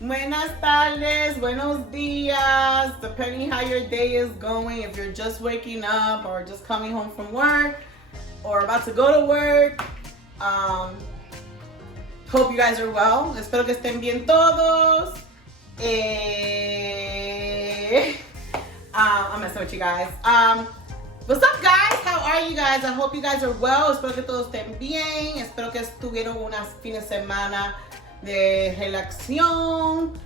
Buenas tardes, buenos dias, depending how your day is going. If you're just waking up or just coming home from work or about to go to work. Hope you guys are well. Espero que estén bien todos. I'm messing with you guys. What's up, guys? How are you guys? I hope you guys are well. Espero que todos estén bien. Espero que estuvieron unas fines de semana de relación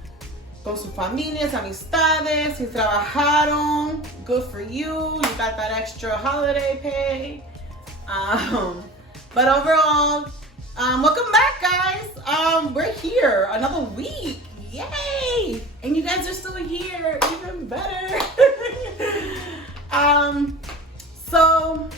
con sus familias, amistades. Si trabajaron, good for you. You got that extra holiday pay. But overall, welcome back, guys. We're here another week. Yay! And you guys are still here, even better. So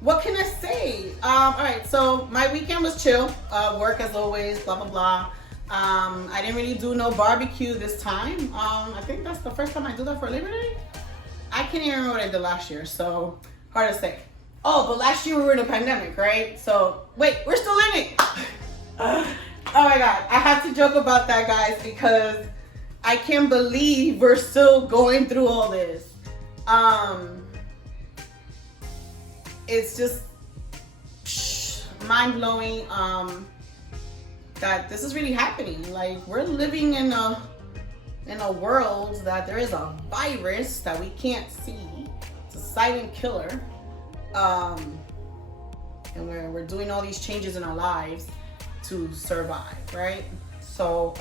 what can I say? All right, so my weekend was chill. Work as always, blah, blah, blah. I didn't really do no barbecue this time. I think that's the first time I do that for Labor Day. I can't even remember what I did last year, so hard to say. Oh, but last year we were in a pandemic, right? So, wait, we're still in it. Oh my God, I have to joke about that, guys, because I can't believe we're still going through all this. It's just mind-blowing that this is really happening. Like, we're living in a world that there is a virus that we can't see. It's a silent killer. And we're doing all these changes in our lives to survive, right? So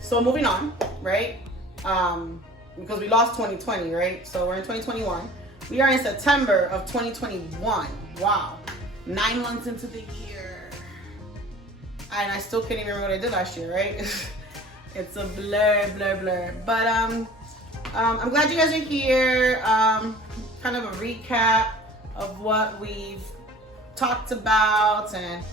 so moving on, right? Because we lost 2020, right? So we're in 2021. We are in September of 2021. Wow. 9 months into the year. And I still can't even remember what I did last year, right? It's a blur, blur, blur. But I'm glad you guys are here. Kind of a recap of what we've talked about and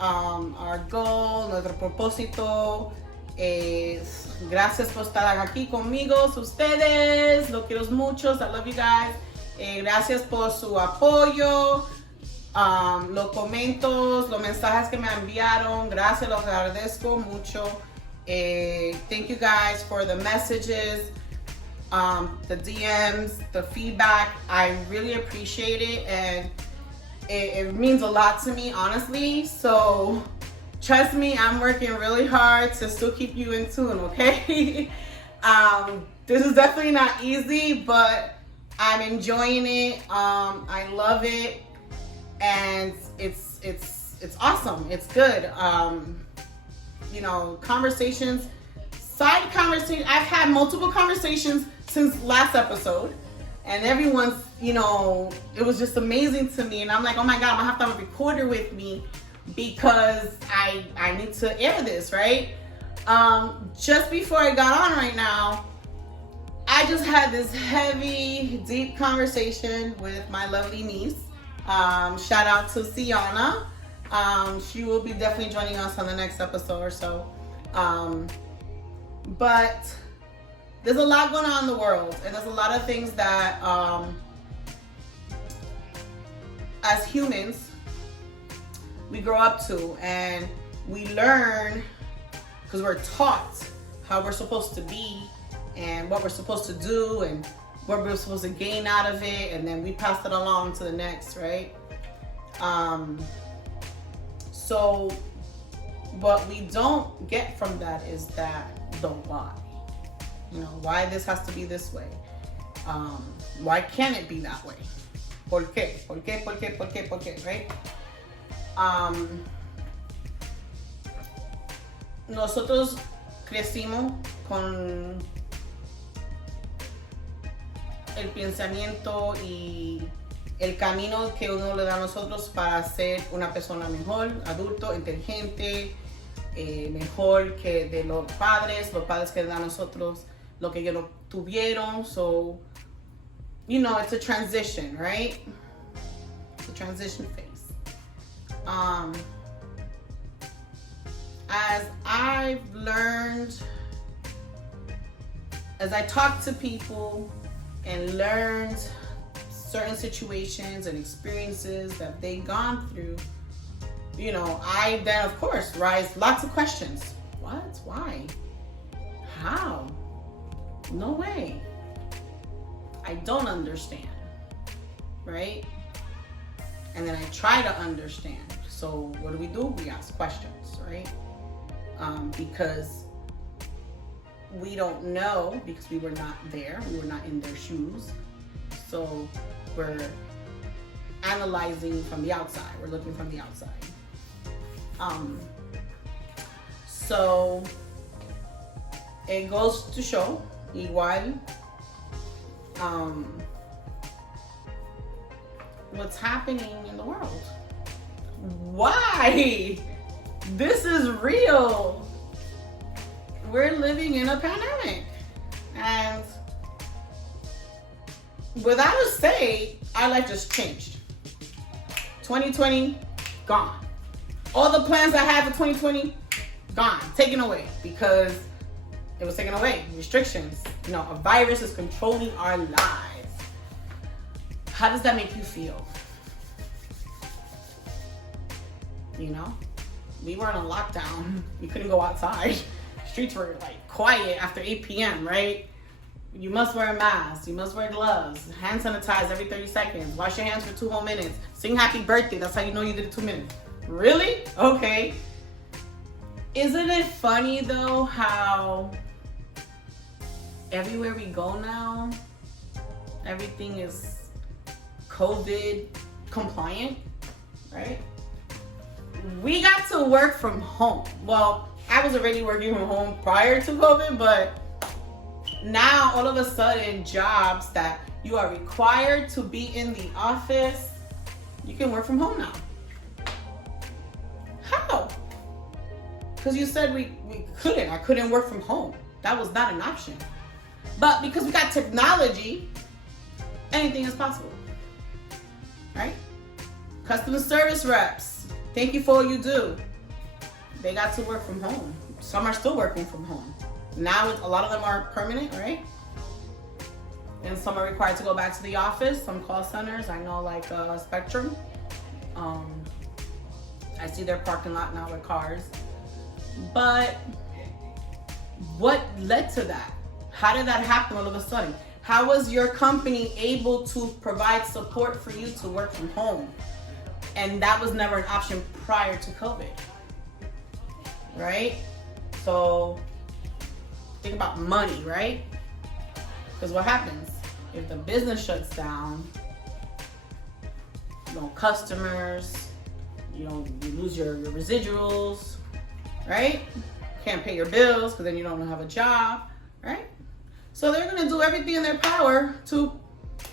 our goal, nuestro propósito es gracias por estar aquí conmigo, ustedes, lo quiero muchos, I love you guys. Gracias por su apoyo, los comentarios, los mensajes que me enviaron, gracias, los agradezco mucho. Thank you guys for the messages, the DMs, the feedback. I really appreciate it, and it means a lot to me, honestly. So trust me, I'm working really hard to still keep you in tune, okay? This is definitely not easy, but I'm enjoying it. I love it, and it's awesome. It's good. You know, conversations, side conversations. I've had multiple conversations since last episode, and everyone's, you know, it was just amazing to me. And I'm like, oh my God, I'm gonna have to have a recorder with me because I need to air this, right? Just before I got on right now, I just had this heavy, deep conversation with my lovely niece. Shout out to Siana. She will be definitely joining us on the next episode or so. But there's a lot going on in the world, and there's a lot of things that, as humans, we grow up to, and we learn because we're taught how we're supposed to be and what we're supposed to do and what we're supposed to gain out of it, and then we pass it along to the next, right? So what we don't get from that is that the why. You know, why this has to be this way. Why can't it be that way? ¿Por qué? ¿Por qué? ¿Por qué? ¿Por qué? ¿Por qué? Right? Nosotros crecimos con el pensamiento y el camino que uno le da a nosotros para ser una persona mejor, adulto, inteligente, mejor que de los padres que dan a nosotros lo que ellos no tuvieron. So, you know, it's a transition, right? It's a transition phase. As I've learned, as I talk to people and learned certain situations and experiences that they've gone through, I then, of course, raise lots of questions. What? Why? How? No way. I don't understand, right? And then I try to understand. So what do? We ask questions, right? Because we don't know, because we were not there. We were not in their shoes. So we're analyzing from the outside. We're looking from the outside. So it goes to show, igual, what's happening in the world. Why? This is real. We're living in a pandemic. And without a say, our life just changed. 2020, gone. All the plans I had for 2020, gone, taken away, because it was taken away. Restrictions. A virus is controlling our lives. How does that make you feel? We were in a lockdown. We couldn't go outside. Streets were quiet after 8 p.m., right? You must wear a mask. You must wear gloves. Hand sanitize every 30 seconds. Wash your hands for 2 whole minutes. Sing happy birthday. That's how you know you did it 2 minutes. Really? Okay. Isn't it funny though how everywhere we go now, everything is COVID compliant, right? We got to work from home. Well, I was already working from home prior to COVID, but now all of a sudden jobs that you are required to be in the office, you can work from home now. How? Because you said we couldn't. I couldn't work from home. That was not an option. But because we got technology, anything is possible, right? Customer service reps, thank you for all you do. They got to work from home. Some are still working from home. Now a lot of them are permanent, right? And some are required to go back to the office. Some call centers, I know, like Spectrum. I see their parking lot now with cars. But what led to that? How did that happen all of a sudden? How was your company able to provide support for you to work from home? And that was never an option prior to COVID, right? So think about money, right? Because what happens if the business shuts down? No customers, you lose your residuals, right? Can't pay your bills because then you don't have a job, right? So they're gonna do everything in their power to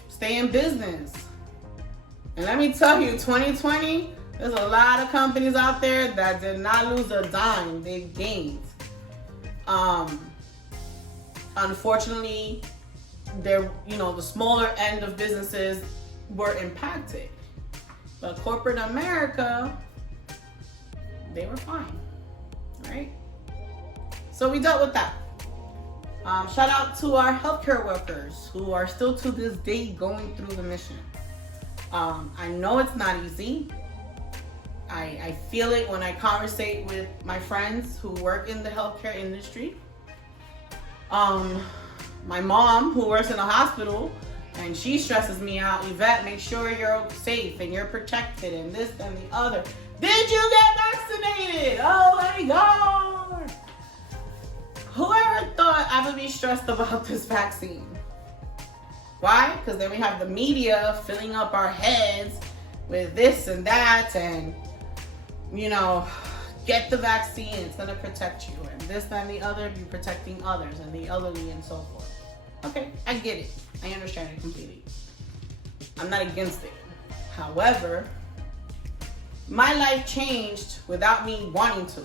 stay in business. And let me tell you, 2020, there's a lot of companies out there that did not lose a dime. They gained. Unfortunately, the smaller end of businesses were impacted. But corporate America, they were fine, right? So we dealt with that. Shout out to our healthcare workers who are still to this day going through the mission. I know it's not easy. I feel it when I conversate with my friends who work in the healthcare industry. My mom, who works in a hospital, and she stresses me out. Ivette, make sure you're safe and you're protected and this and the other. Did you get vaccinated? Oh my God. Whoever thought I would be stressed about this vaccine? Why? Because then we have the media filling up our heads with this and that and, get the vaccine, it's going to protect you. And this and the other, be protecting others and the elderly and so forth. Okay, I get it. I understand it completely. I'm not against it. However, my life changed without me wanting to.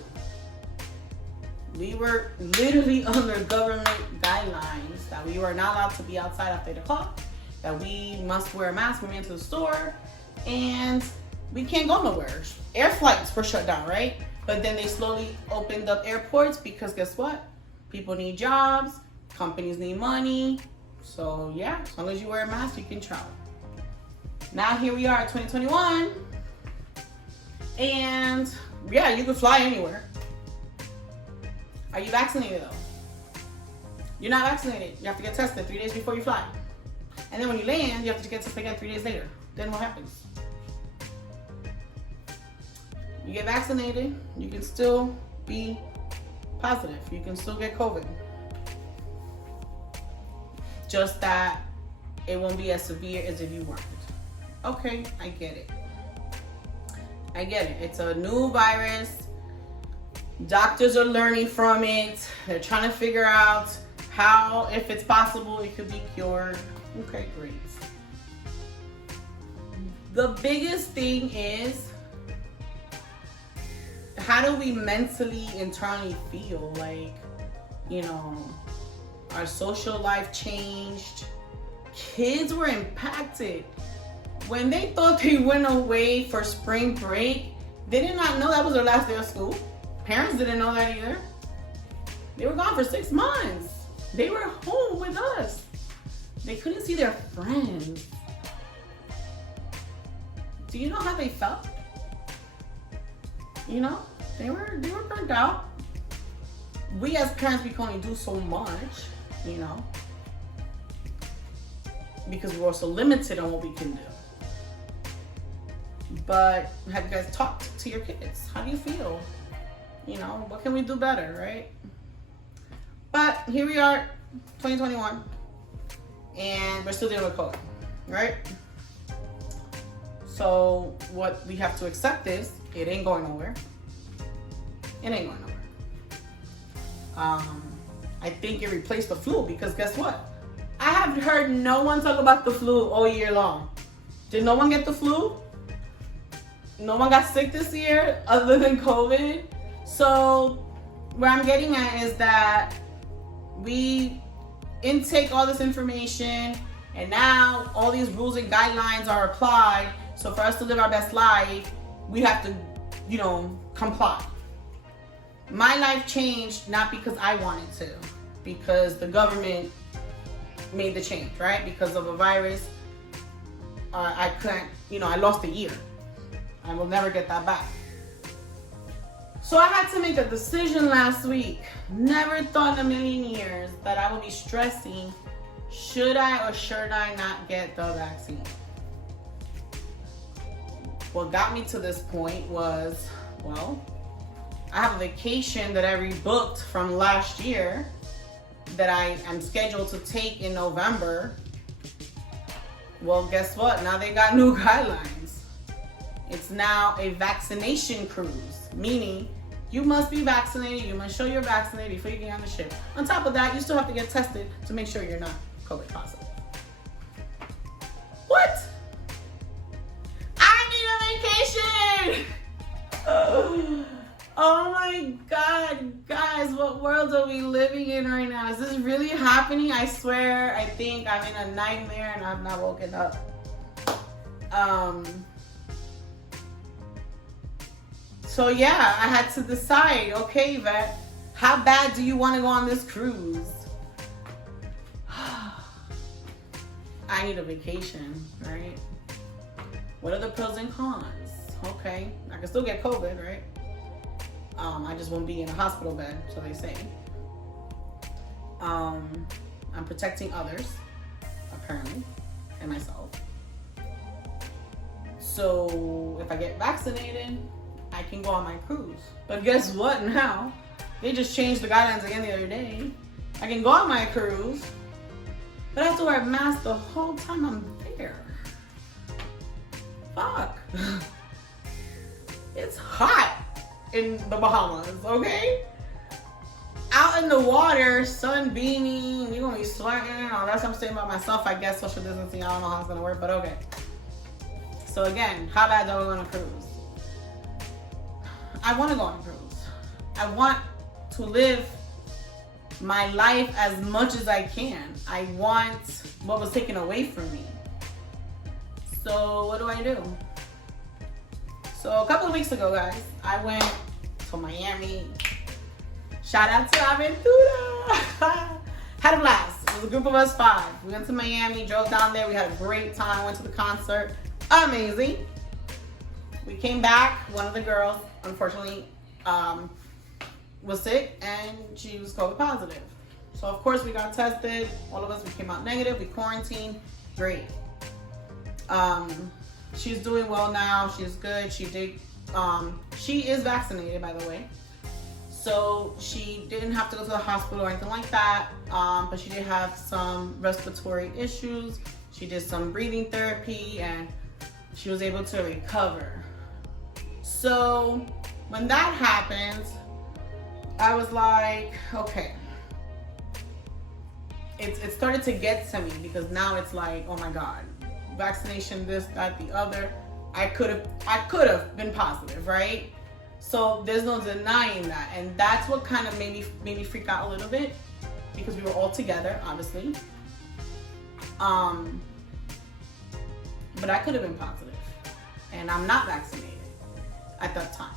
We were literally under government guidelines that we were not allowed to be outside after 8 o'clock, that we must wear a mask when we enter the store, and we can't go nowhere. Air flights were shut down, right? But then they slowly opened up airports because guess what? People need jobs, companies need money. So yeah, as long as you wear a mask, you can travel. Now here we are at 2021. And yeah, you can fly anywhere. Are you vaccinated though? You're not vaccinated. You have to get tested 3 days before you fly. And then when you land, you have to get tested again 3 days later. Then what happens? You get vaccinated, you can still be positive. You can still get COVID. Just that it won't be as severe as if you weren't. Okay, I get it. I get it. It's a new virus. Doctors are learning from it. They're trying to figure out how, if it's possible, it could be cured. Okay, great. The biggest thing is, how do we mentally, internally feel? Like, you know, our social life changed. Kids were impacted. When they thought they went away for spring break, they did not know that was their last day of school. Parents didn't know that either. They were gone for 6 months. They were home with us. They couldn't see their friends. Do you know how they felt? You know, they were burnt out. We as parents, we can only do so much, you know, because we're also limited on what we can do. But have you guys talked to your kids? How do you feel? You know, what can we do better, right? But here we are, 2021, and we're still dealing with COVID, right? So what we have to accept is it ain't going nowhere. It ain't going nowhere. I think it replaced the flu, because guess what? I have heard no one talk about the flu all year long. Did no one get the flu? No one got sick this year other than COVID. So where I'm getting at is that we intake all this information, and now all these rules and guidelines are applied. So for us to live our best life, we have to, you know, comply. My life changed not because I wanted to, because the government made the change, right? Because of a virus, I couldn't, you know, I lost a year. I will never get that back. So I had to make a decision last week. Never thought in a million years that I would be stressing, should I or should I not get the vaccine? What got me to this point was, well, I have a vacation that I rebooked from last year that I am scheduled to take in November. Well, guess what? Now they got new guidelines. It's now a vaccination cruise, meaning you must be vaccinated, you must show you're vaccinated before you get on the ship. On top of that, you still have to get tested to make sure you're not COVID positive. What? I need a vacation! Oh my God, guys, what world are we living in right now? Is this really happening? I swear, I think I'm in a nightmare and I've not woken up. So yeah, I had to decide, okay, Ivette, how bad do you want to go on this cruise? I need a vacation, right? What are the pros and cons? Okay, I can still get COVID, right? I just won't be in a hospital bed, so they say. I'm protecting others, apparently, and myself. So if I get vaccinated, I can go on my cruise. But guess what now? They just changed the guidelines again the other day. I can go on my cruise, but I have to wear a mask the whole time I'm there. Fuck. It's hot in the Bahamas, okay? Out in the water, sun beaming, you're gonna be sweating. Oh, that's what I'm saying about myself, I guess, social distancing. I don't know how it's gonna work, but okay. So again, how bad do I go on a cruise? I want to go on a cruise. I want to live my life as much as I can. I want what was taken away from me. So what do? So a couple of weeks ago, guys, I went to Miami. Shout out to Aventura. Had a blast. It was a group of us 5. We went to Miami, drove down there. We had a great time. Went to the concert. Amazing. we came back. One of the girls, unfortunately, was sick and she was COVID positive. So of course we got tested. All of us, we came out negative. We quarantined. Great. She's doing well now. She's good. She is vaccinated, by the way. So she didn't have to go to the hospital or anything like that. But she did have some respiratory issues. She did some breathing therapy and she was able to recover. So when that happened, I was like, okay. It started to get to me because now it's like, oh my God, vaccination, this, that, the other. I could have been positive, right? So there's no denying that. And that's what kind of made me freak out a little bit because we were all together, obviously. But I could have been positive and I'm not vaccinated at that time.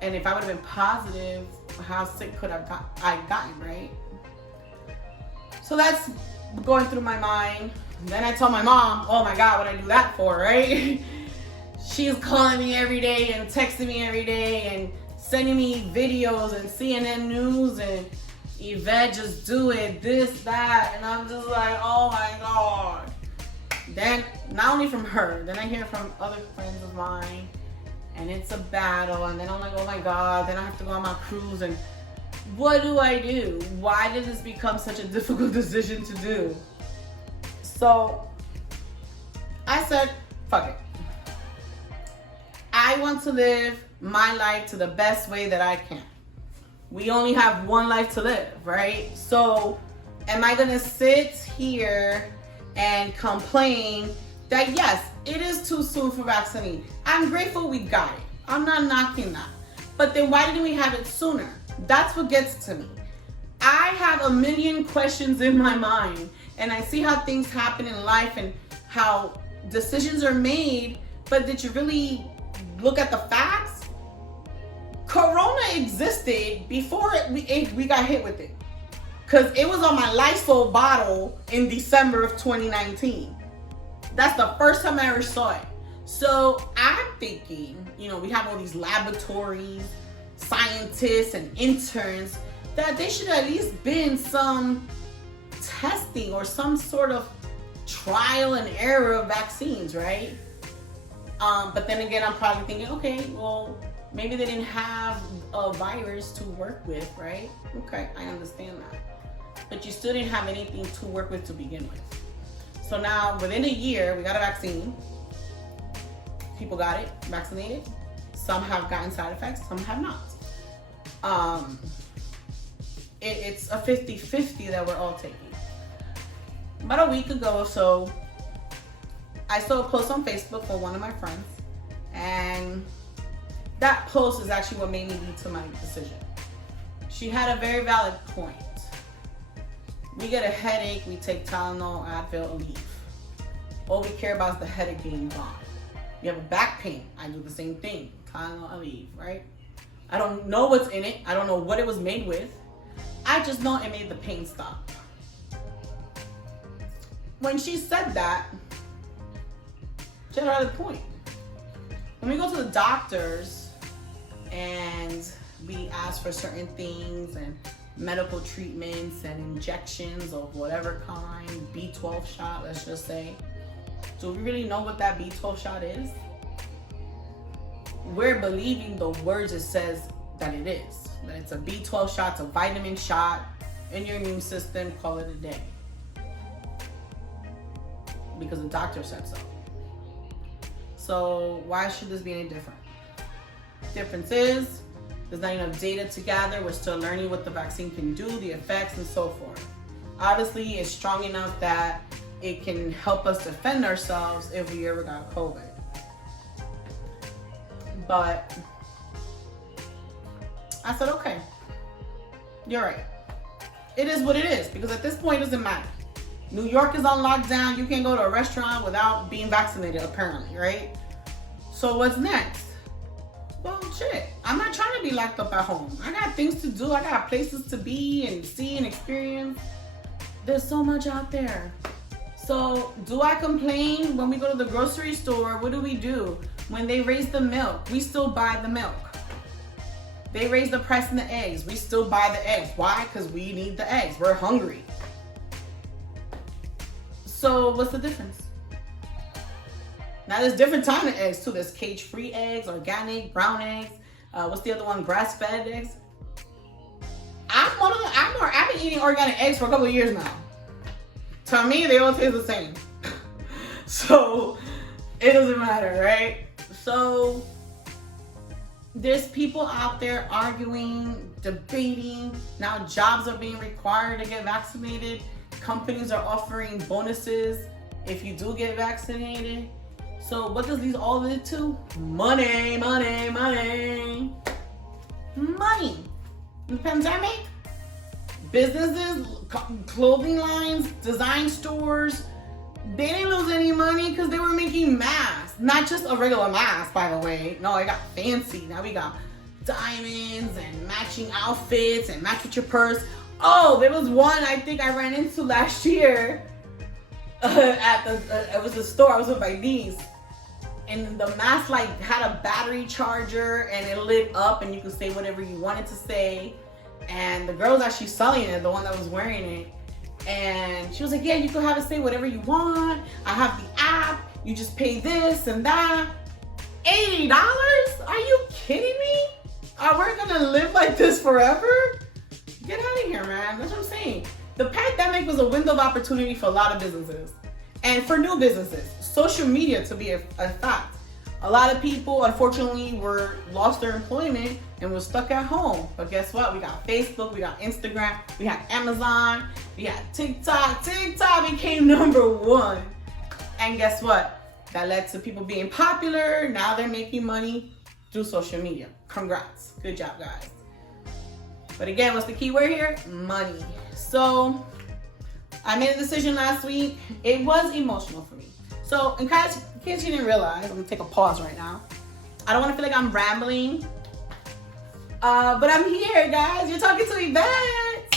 And if I would have been positive, how sick could I gotten, right? So that's going through my mind. Then I told my mom, oh my God, what did I do that for, right? She's calling me every day and texting me every day and sending me videos and CNN News and Ivette, just do it, this, that. And I'm just like, oh my God. Then, not only from her, then I hear from other friends of mine and it's a battle. And then I'm like, oh my God, then I have to go on my cruise and what do I do? Why did this become such a difficult decision to do? So I said, fuck it. I want to live my life to the best way that I can. We only have one life to live, right? So am I gonna sit here and complain that yes, it is too soon for vaccine? I'm grateful we got it. I'm not knocking that. But then why didn't we have it sooner? That's what gets to me. I have a million questions in my mind and I see how things happen in life and how decisions are made, but did you really look at the facts? Corona existed before we got hit with it. Because it was on my Lysol bottle in December of 2019. That's the first time I ever saw it. So I'm thinking, we have all these laboratories, scientists and interns, that they should at least been some testing or some sort of trial and error of vaccines, right? But then again, I'm probably thinking, okay, well, maybe they didn't have a virus to work with, right? Okay, I understand that. But you still didn't have anything to work with to begin with. So now, within a year, we got a vaccine. People got it, vaccinated. Some have gotten side effects, some have not. It's a 50-50 that we're all taking. About a week ago or so, I saw a post on Facebook for one of my friends, and that post is actually what made me lead to my decision. She had a very valid point. We get a headache, we take Tylenol, Advil, Aleve. All we care about is the headache being gone. You have a back pain, I do the same thing. Tylenol, Aleve, right? I don't know what's in it. I don't know what it was made with. I just know it made the pain stop. When she said that, she had a valid point. When we go to the doctors and we ask for certain things and medical treatments and injections of whatever kind, B12 shot, let's just say, do we really know what that B12 shot is? We're believing the words it says that it is. That it's a B12 shot, it's a vitamin shot in your immune system, call it a day. Because the doctor said so. So why should this be any different? Difference is, there's not enough data to gather. We're still learning what the vaccine can do, the effects, and so forth. Obviously, it's strong enough that it can help us defend ourselves if we ever got COVID. But I said, okay, you're right. It is what it is, because at this point, it doesn't matter. New York is on lockdown. You can't go to a restaurant without being vaccinated, apparently, right? So what's next? Well, shit, I'm not trying to be locked up at home. I got things to do. I got places to be and see and experience. There's so much out there. So do I complain when we go to the grocery store? What do? When they raise the milk, we still buy the milk. They raise the price in the eggs, we still buy the eggs. Why? Because we need the eggs. We're hungry. So what's the difference? Now there's different kind of eggs too. There's cage-free eggs, organic, brown eggs. What's the other one? Grass-fed eggs. I've been eating organic eggs for a couple of years now. To me, they all taste the same. So it doesn't matter, right? So there's people out there arguing, debating. Now jobs are being required to get vaccinated. Companies are offering bonuses if you do get vaccinated. So what does these all lead to? Money, money, money. Money. In the pandemic, businesses, clothing lines, design stores, they didn't lose any money because they were making masks. Not just a regular mask, by the way. No, it got fancy. Now we got diamonds and matching outfits and match with your purse. Oh, there was one I think I ran into last year it was a store. I was with my niece. And the mask like had a battery charger and it lit up and you could say whatever you wanted to say. And the girl was actually selling it, the one that was wearing it. And she was like, yeah, you can have it say whatever you want. I have the app. You just pay this and that. $80? Are you kidding me? Are we gonna live like this forever? Get out of here, man. That's what I'm saying. The pandemic was a window of opportunity for a lot of businesses. And for new businesses. Social media, to be a fact. A lot of people, unfortunately, lost their employment and were stuck at home. But guess what? We got Facebook, we got Instagram, we had Amazon, we had TikTok. TikTok became #1. And guess what? That led to people being popular. Now they're making money through social media. Congrats. Good job, guys. But again, what's the key word here? Money. So I made a decision last week. It was emotional for me. So in case you didn't realize, I'm gonna take a pause right now. I don't wanna feel like I'm rambling. But I'm here, guys. You're talking to Ivette.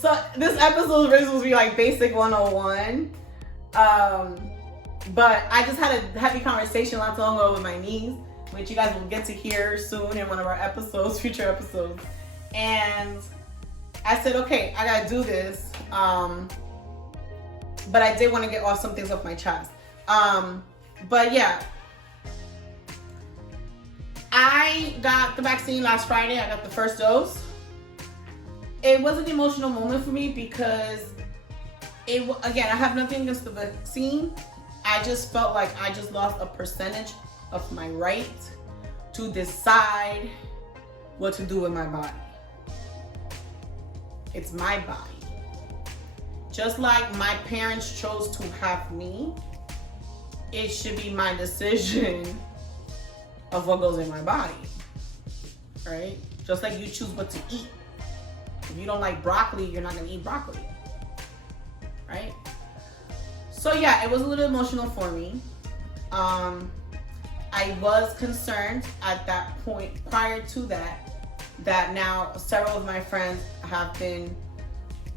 So this episode was supposed to be like basic 101. But I just had a heavy conversation not too long ago with my niece, which you guys will get to hear soon in one of our episodes, future episodes. And I said, okay, I gotta do this. But I did want to get some things off my chest. But yeah, I got the vaccine last Friday. I got the first dose. It was an emotional moment for me because again, I have nothing against the vaccine. I just felt like I just lost a percentage of my right to decide what to do with my body. It's my body. Just like my parents chose to have me, it should be my decision of what goes in my body, right? Just like you choose what to eat. If you don't like broccoli, you're not gonna eat broccoli, right? So yeah, it was a little emotional for me. I was concerned at that point, prior to that now several of my friends have been,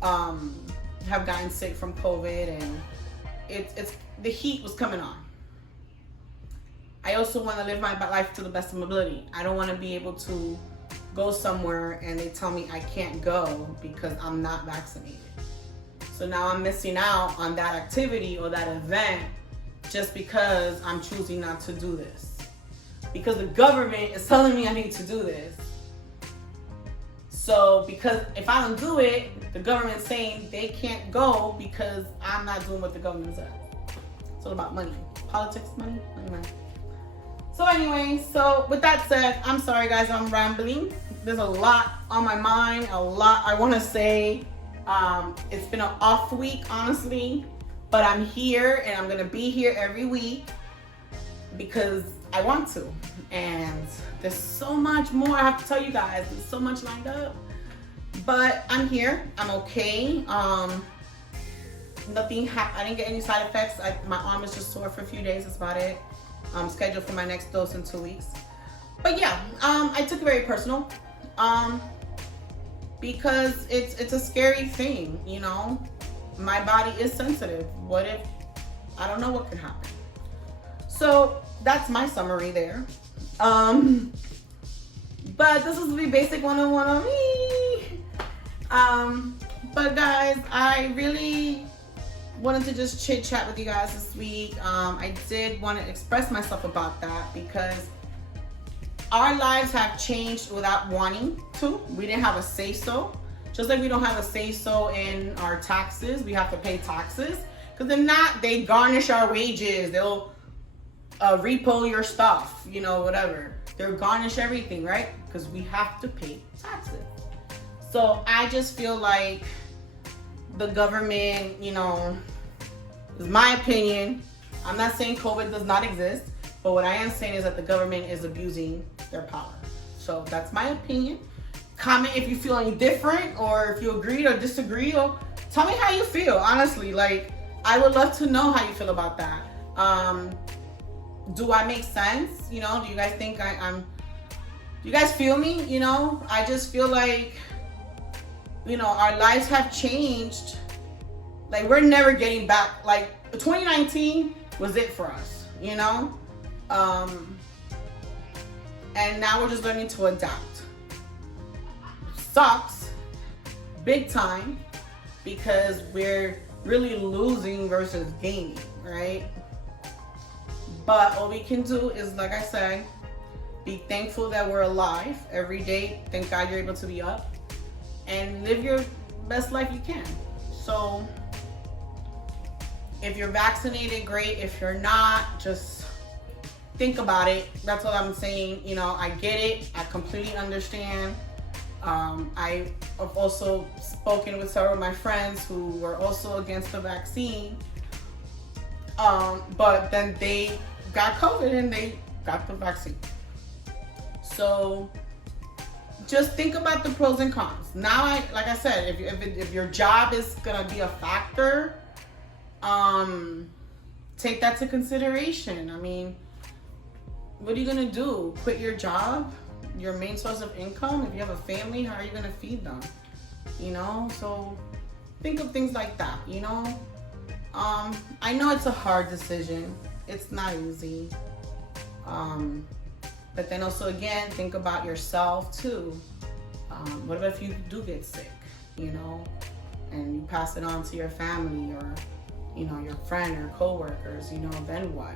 have gotten sick from COVID, and it's the heat was coming on. I also want to live my life to the best of my ability. I don't want to be able to go somewhere and they tell me I can't go because I'm not vaccinated. So now I'm missing out on that activity or that event just because I'm choosing not to do this. Because the government is telling me I need to do this. So because if I don't do it, the government's saying they can't go because I'm not doing what the government says. It's all about money. Politics, money, money. So anyway, so with that said, I'm sorry guys, I'm rambling. There's a lot on my mind, a lot I want to say. It's been an off week, honestly, but I'm here and I'm gonna be here every week because I want to. And there's so much more I have to tell you guys. There's so much lined up, but I'm here. I'm okay. Nothing happened. I didn't get any side effects. My arm is just sore for a few days. That's about it. I'm scheduled for my next dose in 2 weeks. But yeah, I took it very personal. Because it's a scary thing, you know. my body is sensitive. What if, I don't know what could happen. So that's my summary there. But this is the basic 101 on me. But guys, I really wanted to just chit chat with you guys this week. I did want to express myself about that because our lives have changed without wanting to. We didn't have a say so. Just like we don't have a say so in our taxes, we have to pay taxes. Because if not, they garnish our wages. They'll repo your stuff, you know, whatever. They'll garnish everything, right? Because we have to pay taxes. So I just feel like the government, you know, is my opinion. I'm not saying COVID does not exist, but what I am saying is that the government is abusing their power. So that's my opinion. Comment if you feel any different, or if you agree or disagree, or tell me how you feel. Honestly, like, I would love to know how you feel about that. Do I make sense? You know, do you guys think do you guys feel me? You know, I just feel like, you know, our lives have changed. Like, we're never getting back. Like, 2019 was it for us, you know? And now we're just learning to adapt. Sucks big time because we're really losing versus gaining, right? But all we can do is, like I said, be thankful that we're alive every day. Thank God you're able to be up and live your best life you can. So if you're vaccinated, great. If you're not, just think about it. That's all I'm saying. You know, I get it. I completely understand. I have also spoken with several of my friends who were also against the vaccine. But then they got COVID and they got the vaccine. So just think about the pros and cons. Now, like I said, if your job is gonna be a factor, take that to consideration. I mean, what are you gonna do? Quit your job? Your main source of income? If you have a family, how are you gonna feed them? You know, so think of things like that, you know? I know it's a hard decision. It's not easy. But then also, again, think about yourself too. What if you do get sick, you know, and you pass it on to your family or, you know, your friend or coworkers, you know, then what?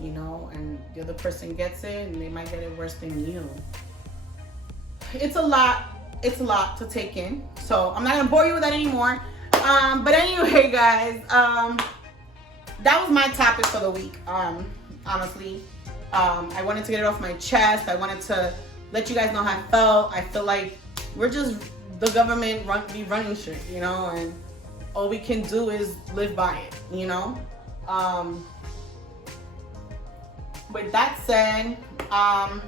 You know, and the other person gets it and they might get it worse than you. It's a lot to take in. So I'm not gonna bore you with that anymore. But anyway, guys, that was my topic for the week. Honestly, I wanted to get it off my chest. I wanted to let you guys know how I felt. I feel like we're just the government running shit, you know, and all we can do is live by it, you know. With that said, I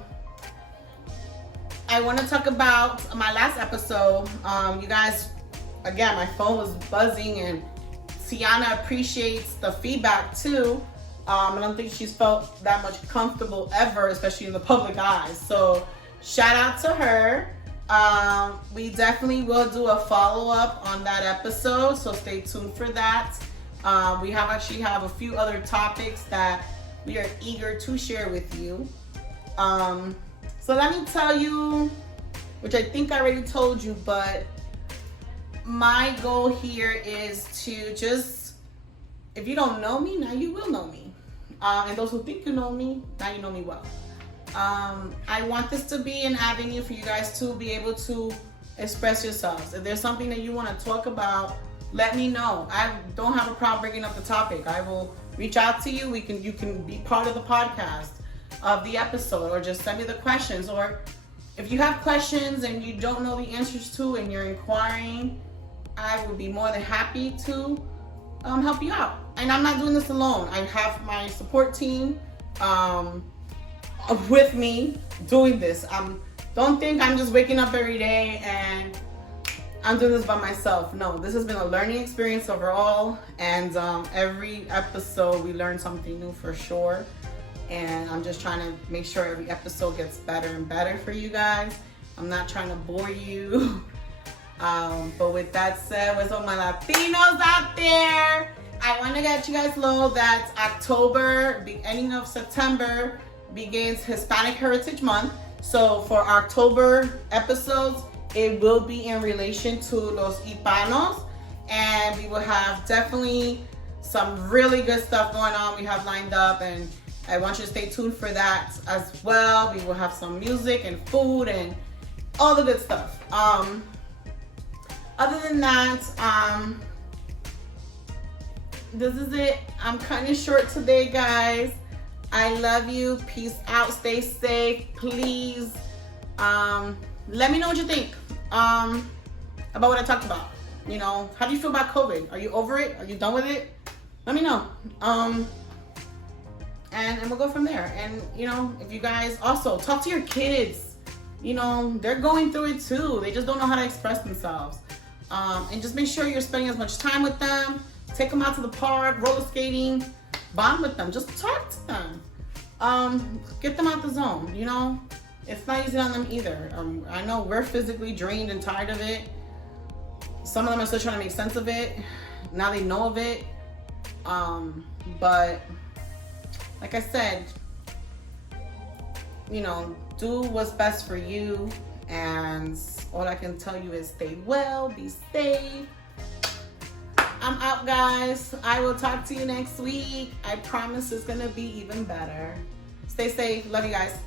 want to talk about my last episode. You guys, again, my phone was buzzing, and Tiana appreciates the feedback too. I don't think she's felt that much comfortable ever, especially in the public eyes. So shout out to her. We definitely will do a follow-up on that episode, so stay tuned for that. We actually have a few other topics that we are eager to share with you. So let me tell you, which I think I already told you, but my goal here is to just, if you don't know me, now you will know me. And those who think you know me, now you know me well. I want this to be an avenue for you guys to be able to express yourselves. If there's something that you want to talk about, let me know. I don't have a problem bringing up the topic. I will reach out to you. You can be part of the podcast of the episode, or just send me the questions. Or if you have questions and you don't know the answers to and you're inquiring, I would be more than happy to help you out. And I'm not doing this alone. I have my support team with me doing this. Don't think I'm just waking up every day and I'm doing this by myself. No, this has been a learning experience overall, and every episode we learn something new for sure. And I'm just trying to make sure every episode gets better and better for you guys. I'm not trying to bore you. But with that said, what's all my Latinos out there? I want to let you guys know that October, beginning of September, begins Hispanic Heritage Month. So for October episodes, it will be in relation to Los Hispanos. And we will have definitely some really good stuff going on we have lined up. And I want you to stay tuned for that as well. We will have some music and food and all the good stuff. Other than that, this is it. I'm cutting it short today, guys. I love you. Peace out. Stay safe. Please let me know what you think about what I talked about. You know, how do you feel about COVID? Are you over it? Are you done with it? Let me know. And we'll go from there. And, you know, if you guys also talk to your kids, you know, they're going through it too. They just don't know how to express themselves. And just make sure you're spending as much time with them. Take them out to the park, roller skating, bond with them. Just talk to them. Get them out the zone, you know. It's not easy on them either. I know we're physically drained and tired of it. Some of them are still trying to make sense of it. Now they know of it. But like I said, you know, do what's best for you. And all I can tell you is stay well, be safe. I'm out, guys. I will talk to you next week. I promise it's gonna be even better. Stay safe. Love you guys.